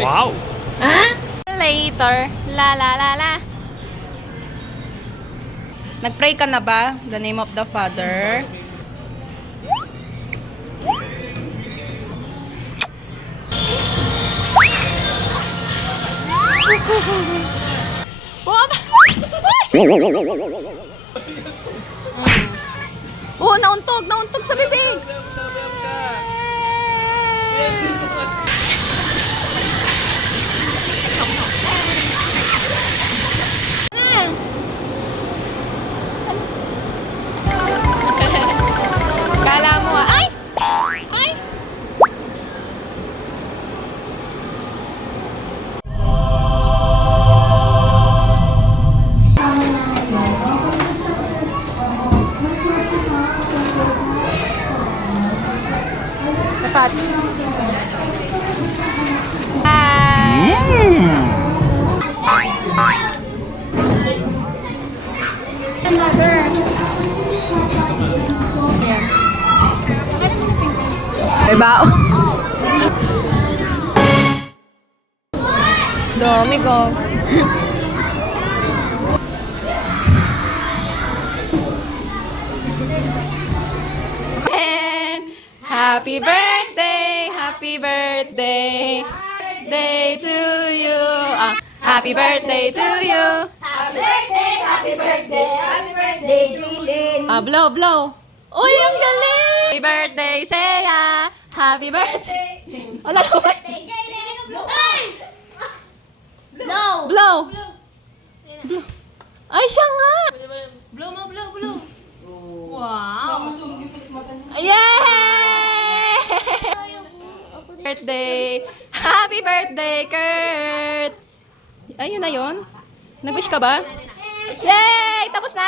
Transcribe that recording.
Wow! Later. La la la la. Nagpray ka na ba? The name of the Father. Oh, nauntog sa bibig. Kala mo, ay! Ay! Dapat. Ay bao. Dami ko. Happy birthday, happy birthday, day to you. Happy birthday to you. Happy birthday, happy birthday, happy birthday, Jilin. Blow, blow. Uy, ang galing! Happy birthday, Seya! Happy birthday! Wala ko ba? Blow. Blow! Blow. Ay, siya nga! Blow mo, blow, blow. Wow. Yay! Birthday! Happy birthday, Kurt! Ayun na yun. Nag-wish ka ba? Yay! Tapos na?